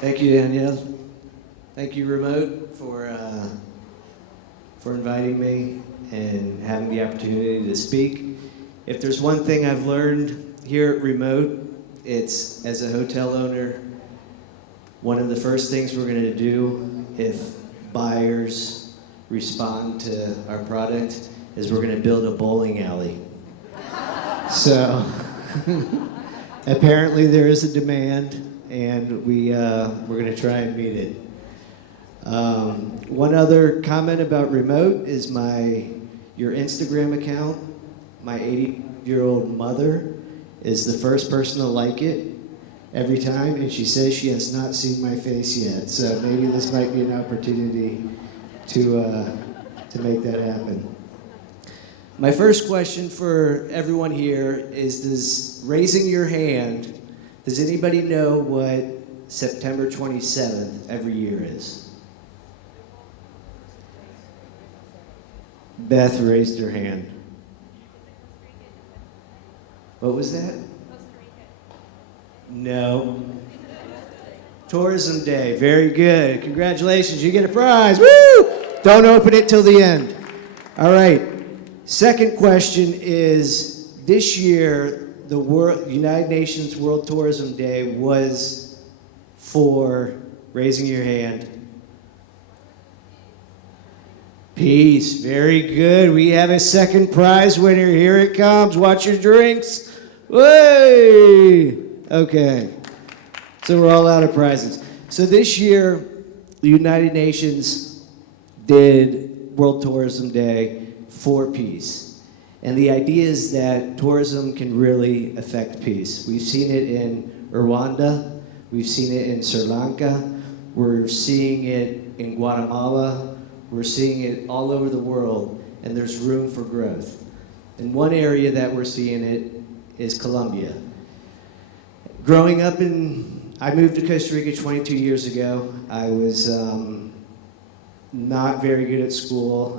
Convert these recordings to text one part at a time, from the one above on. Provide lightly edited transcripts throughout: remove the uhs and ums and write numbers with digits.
Thank you, Danielle. Thank you, Remote, for inviting me and having the opportunity to speak. If there's one thing I've learned here at Remote, it's as a hotel owner, one of the first things we're going to do if buyers respond to our product is we're going to build a bowling alley. So apparently there is a demand, and we're going to try and meet it. One other comment about Remote is your Instagram account. My 80-year-old mother is the first person to like it every time, and she says she has not seen my face yet. So maybe this might be an opportunity to make that happen. My first question for everyone here is, raising your hand, does anybody know what September 27th every year is? Beth raised her hand. What was that? Costa Rica. No. Tourism Day. Very good. Congratulations. You get a prize. Woo! Don't open it till the end. All right. Second question is, this year, the United Nations World Tourism Day was for, raising your hand, peace. Very good. We have a second prize winner. Here it comes. Watch your drinks. Way! Okay. So we're all out of prizes. So this year, the United Nations did World Tourism Day for peace. And the idea is that tourism can really affect peace. We've seen it in Rwanda. We've seen it in Sri Lanka. We're seeing it in Guatemala. We're seeing it all over the world, and there's room for growth. And one area that we're seeing it is Colombia. Growing up I moved to Costa Rica 22 years ago. I was not very good at school.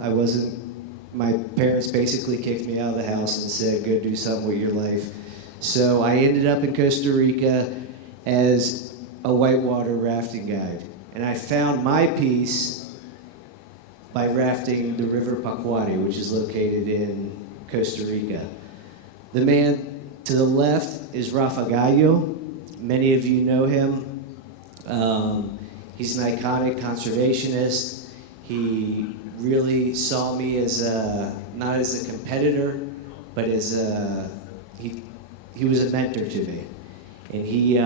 My parents basically kicked me out of the house and said, go do something with your life. So I ended up in Costa Rica as a whitewater rafting guide. And I found my peace by rafting the River Puyehue, which is located in Costa Rica. The man to the left is Rafa Gallo. Many of you know him. He's an iconic conservationist. He really saw me as not as a competitor, but as he was a mentor to me. And he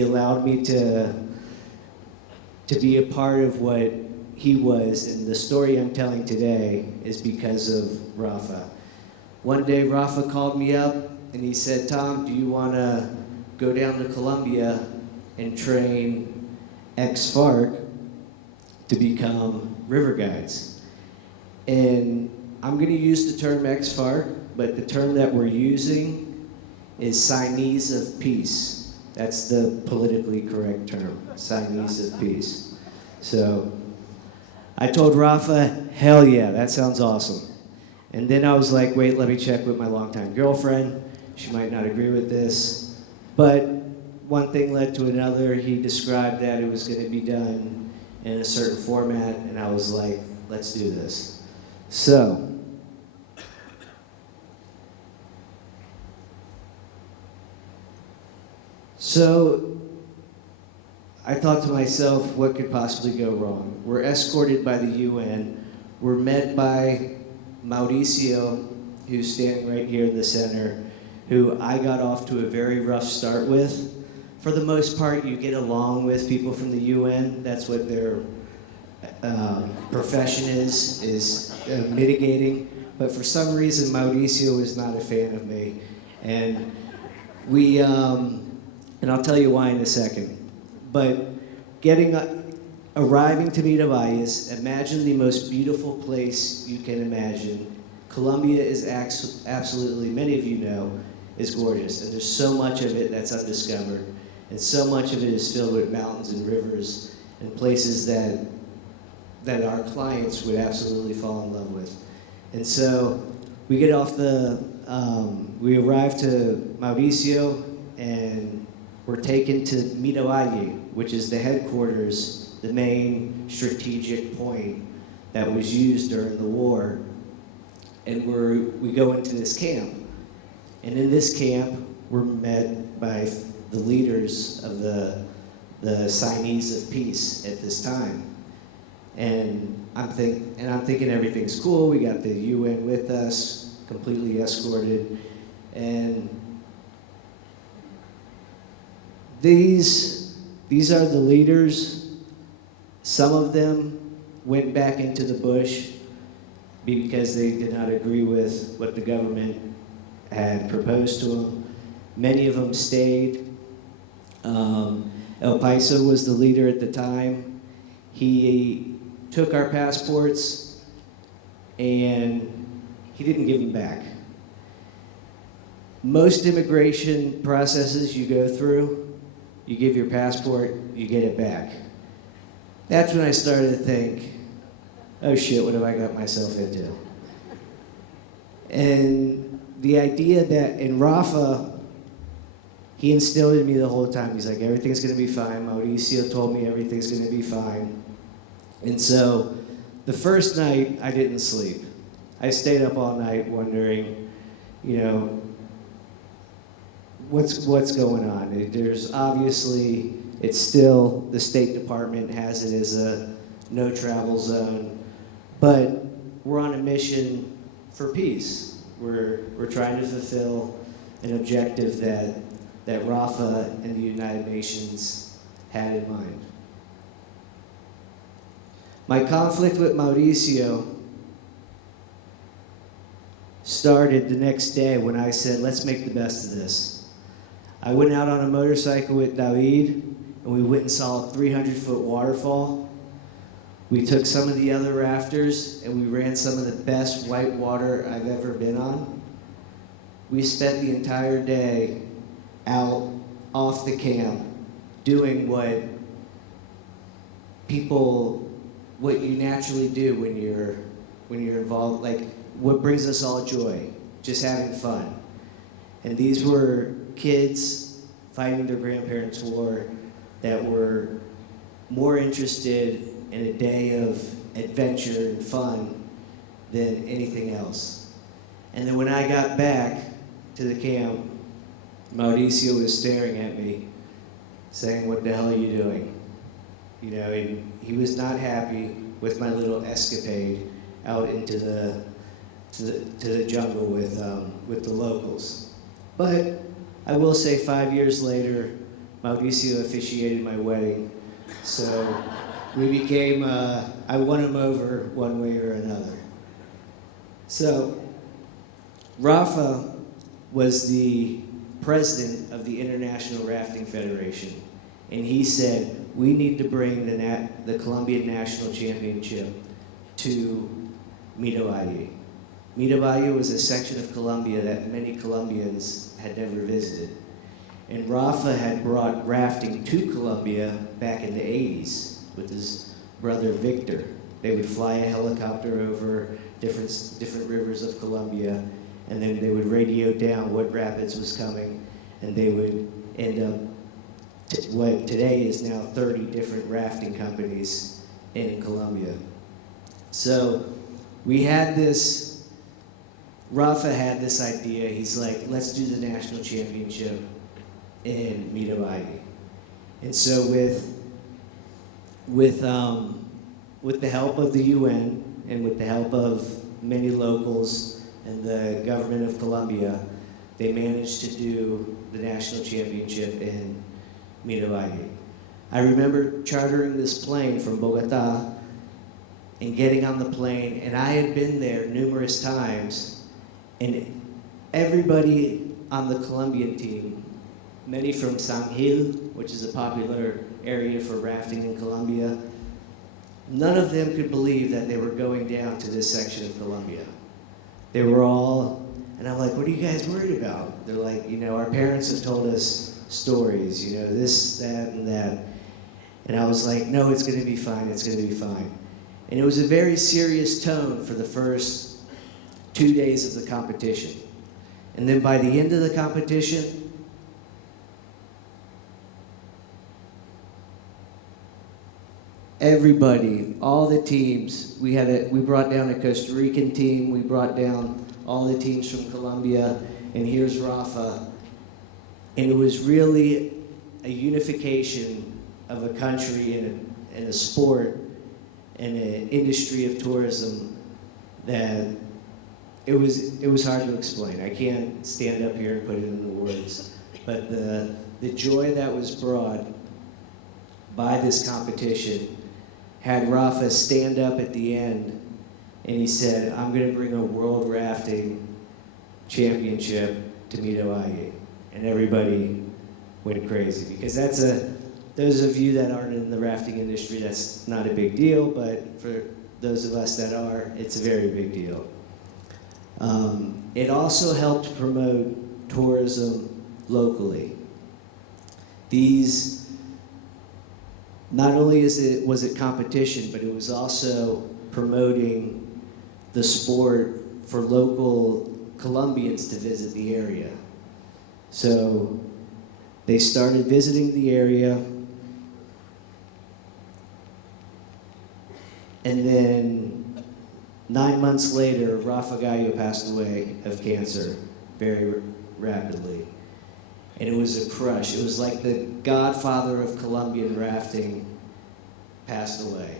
allowed me to be a part of what he was, and the story I'm telling today is because of Rafa. One day Rafa called me up and he said, Tom, do you want to go down to Colombia and train ex-FARC to become river guides? And I'm going to use the term ex-FARC, but the term that we're using is signees of peace. That's the politically correct term, signees of peace. So I told Rafa, hell yeah, that sounds awesome. And then I was like, wait, let me check with my longtime girlfriend. She might not agree with this. But one thing led to another. He described that it was going to be done in a certain format, and I was like, let's do this. So I thought to myself, what could possibly go wrong? We're escorted by the UN. We're met by Mauricio, who's standing right here in the center, who I got off to a very rough start with. For the most part, you get along with people from the UN. That's what their profession is mitigating. But for some reason, Mauricio is not a fan of me. And and I'll tell you why in a second. But arriving to Vita Valles, imagine the most beautiful place you can imagine. Colombia is absolutely, many of you know, is gorgeous. And there's so much of it that's undiscovered. And so much of it is filled with mountains and rivers and places that our clients would absolutely fall in love with. And so we get off we arrive to Mauricio, and were taken to Puyehue, which is the headquarters, the main strategic point that was used during the war. And we go into this camp. And in this camp, we're met by the leaders of the signees of peace at this time. And I'm thinking everything's cool. We got the UN with us, completely escorted. And these are the leaders. Some of them went back into the bush because they did not agree with what the government had proposed to them. Many of them stayed. El Paiso was the leader at the time. He took our passports and he didn't give them back. Most immigration processes you go through, you give your passport, you get it back. That's when I started to think, oh shit, what have I got myself into? And the idea that in Rafa, he instilled in me the whole time. He's like, everything's gonna be fine. Mauricio told me everything's gonna be fine. And so the first night, I didn't sleep. I stayed up all night wondering, you know, what's going on? There's obviously, it's still, the State Department has it as a no travel zone, but we're on a mission for peace. We're trying to fulfill an objective that Rafa and the United Nations had in mind. My conflict with Mauricio started the next day when I said, let's make the best of this. I went out on a motorcycle with David, and we went and saw a 300-foot waterfall. We took some of the other rafters, and we ran some of the best white water I've ever been on. We spent the entire day out off the camp doing what you naturally do when you're involved, like what brings us all joy, just having fun. And these were kids fighting their grandparents' war that were more interested in a day of adventure and fun than anything else. And then when I got back to the camp, Mauricio was staring at me, saying, "What the hell are you doing?" You know, and he was not happy with my little escapade out into the jungle with the locals. But I will say 5 years later, Mauricio officiated my wedding. So we became, I won him over one way or another. So Rafa was the president of the International Rafting Federation. And he said, we need to bring the Colombian National Championship to Puyehue. Puyehue was a section of Colombia that many Colombians had never visited. And Rafa had brought rafting to Colombia back in the 80s with his brother Victor. They would fly a helicopter over different rivers of Colombia, and then they would radio down what rapids was coming, and they would end up what today is now 30 different rafting companies in Colombia. So Rafa had this idea. He's like, let's do the national championship in Puyehue. And so with the help of the UN and with the help of many locals and the government of Colombia, they managed to do the national championship in Puyehue. I remember chartering this plane from Bogota and getting on the plane, and I had been there numerous times, and everybody on the Colombian team, many from San Gil, which is a popular area for rafting in Colombia, none of them could believe that they were going down to this section of Colombia. They were all, and I'm like, what are you guys worried about? They're like, you know, our parents have told us stories, you know, this, that, and that. And I was like, no, it's gonna be fine, it's gonna be fine. And it was a very serious tone for the first 2 days of the competition. And then by the end of the competition, everybody, all the teams. We brought down a Costa Rican team. We brought down all the teams from Colombia, and here's Rafa. And it was really a unification of a country and a sport and an industry of tourism that it was hard to explain. I can't stand up here and put it into words, but the joy that was brought by this competition had Rafa stand up at the end and he said, "I'm going to bring a world rafting championship to Puyehue." And everybody went crazy because those of you that aren't in the rafting industry, that's not a big deal, but for those of us that are, it's a very big deal. It also helped promote tourism locally. Not only was it competition, but it was also promoting the sport for local Colombians to visit the area. So they started visiting the area, and then 9 months later, Rafa Gallo passed away of cancer very rapidly. And it was a crush. It was like the godfather of Colombian rafting passed away.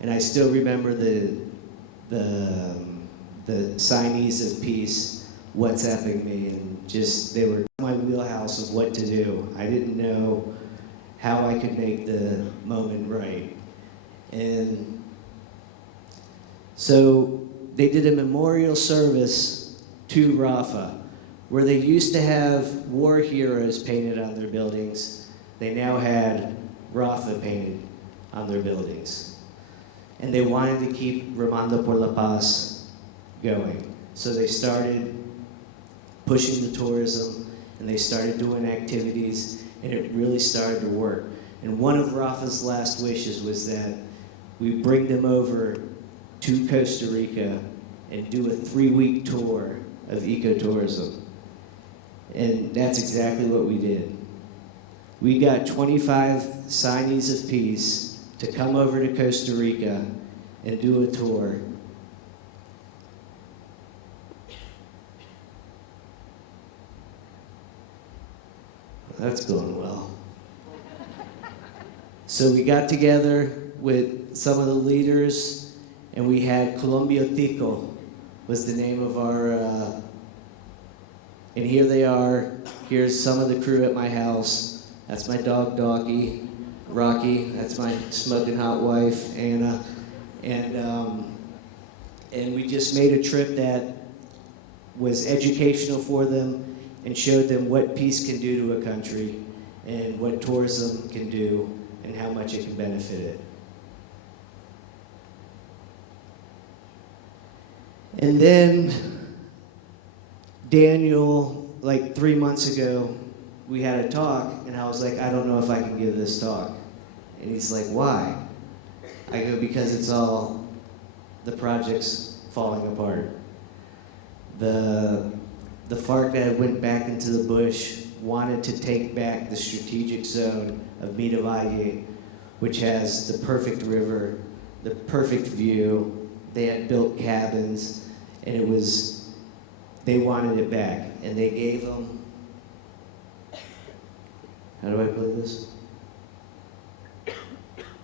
And I still remember the signees of peace WhatsApping me, and they were in my wheelhouse of what to do. I didn't know how I could make the moment right. And so they did a memorial service to Rafa, where they used to have war heroes painted on their buildings. They now had Rafa painted on their buildings. And they wanted to keep Remando por la Paz going. So they started pushing the tourism, and they started doing activities, and it really started to work. And one of Rafa's last wishes was that we bring them over to Costa Rica and do a 3-week tour of ecotourism. And that's exactly what we did. We got 25 signees of peace to come over to Costa Rica and do a tour. That's going well. So we got together with some of the leaders, and we had Colombia Tico was the name of our, and here they are. Here's some of the crew at my house. That's my dog, Doggy, Rocky. That's my smoking hot wife, Anna. And we just made a trip that was educational for them and showed them what peace can do to a country and what tourism can do and how much it can benefit it. And then Daniel, like 3 months ago, we had a talk, and I was like, I don't know if I can give this talk. And he's like, why? I go, because it's all the project's falling apart. The FARC that went back into the bush wanted to take back the strategic zone of Puyehue, which has the perfect river, the perfect view. They had built cabins, and they wanted it back. And they gave them, how do I play this?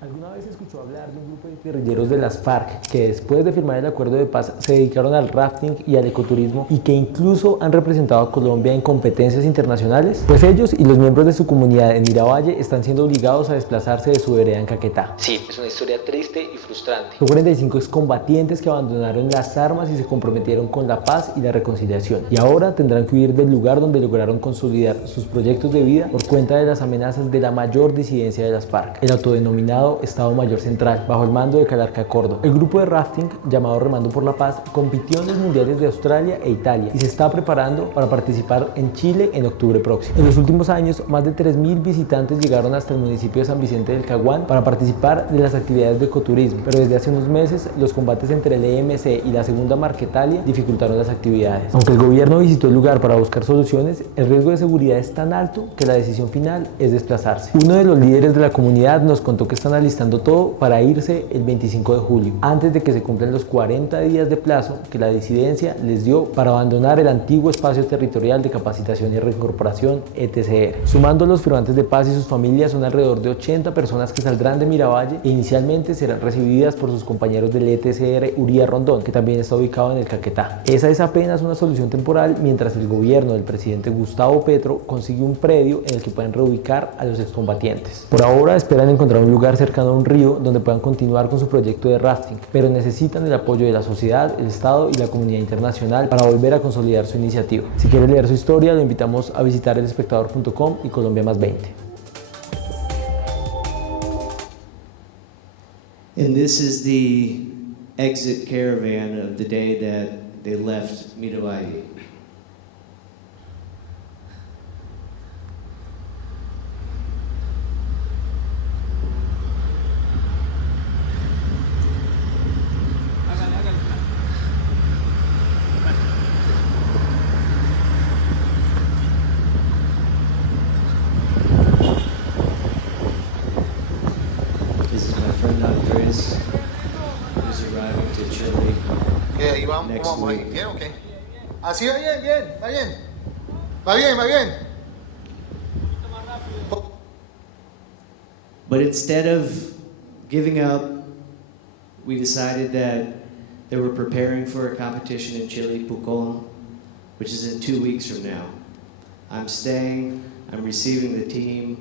¿Alguna vez escuchó hablar de un grupo de guerrilleros de las FARC que después de firmar el acuerdo de paz se dedicaron al rafting y al ecoturismo y que incluso han representado a Colombia en competencias internacionales? Pues ellos y los miembros de su comunidad en Miravalle están siendo obligados a desplazarse de su vereda en Caquetá. Sí, es una historia triste y frustrante. Son 45 excombatientes que abandonaron las armas y se comprometieron con la paz y la reconciliación. Y ahora tendrán que huir del lugar donde lograron consolidar sus proyectos de vida por cuenta de las amenazas de la mayor disidencia de las FARC, el autodenominado Estado Mayor Central, bajo el mando de Calarca Córdoba. El grupo de rafting, llamado Remando por la Paz, compitió en los mundiales de Australia e Italia y se está preparando para participar en Chile en octubre próximo. En los últimos años, más de 3.000 visitantes llegaron hasta el municipio de San Vicente del Caguán para participar de las actividades de ecoturismo, pero desde hace unos meses los combates entre el EMC y la segunda Marquetalia dificultaron las actividades. Aunque el gobierno visitó el lugar para buscar soluciones, el riesgo de seguridad es tan alto que la decisión final es desplazarse. Uno de los líderes de la comunidad nos contó que están alistando todo para irse el 25 de julio, antes de que se cumplan los 40 días de plazo que la disidencia les dio para abandonar el antiguo espacio territorial de capacitación y reincorporación ETCR. Sumando los firmantes de paz y sus familias, son alrededor de 80 personas que saldrán de Miravalle e inicialmente serán recibidas por sus compañeros del ETCR Uría Rondón, que también está ubicado en el Caquetá. Esa es apenas una solución temporal mientras el gobierno del presidente Gustavo Petro consigue un predio en el que pueden reubicar a los excombatientes. Por ahora esperan encontrar un lugar cercano a un río donde puedan continuar con su proyecto de rafting, pero necesitan el apoyo de la sociedad, el Estado y la comunidad internacional para volver a consolidar su iniciativa. Si quiere leer su historia, lo invitamos a visitar elespectador.com y Colombia más 20. And this is the exit caravan of the day that they left Miravalli. This is my friend Andres, who's arriving to Chile. Que ahí vamos, Next ¿cómo vamos ahí? week. ¿Bien o qué? Así va bien, bien, está bien. Va bien, va bien. But instead of giving up, we decided that they were preparing for a competition in Chile, Pucón, which is in 2 weeks from now. I'm staying, I'm receiving the team,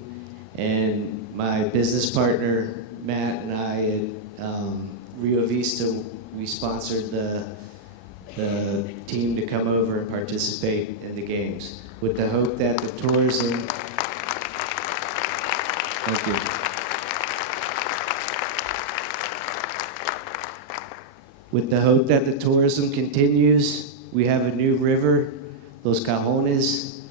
and my business partner, Matt, and I at Rio Vista, we sponsored the team to come over and participate in the games with the hope that the tourism, thank you. With the hope that the tourism continues, we have a new river, Los Cajones,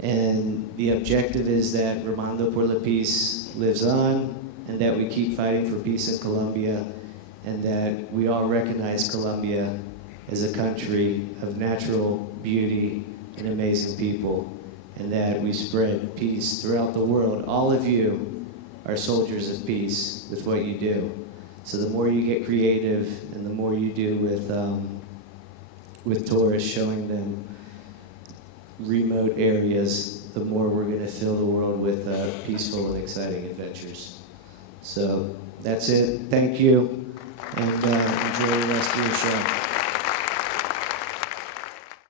and the objective is that Remando por la Peace lives on, and that we keep fighting for peace in Colombia, and that we all recognize Colombia as a country of natural beauty and amazing people, and that we spread peace throughout the world. All of you are soldiers of peace with what you do. So the more you get creative and the more you do with tourists, showing them remote areas, the more we're going to fill the world with peaceful and exciting adventures. So that's it. Thank you, and enjoy the rest of your show.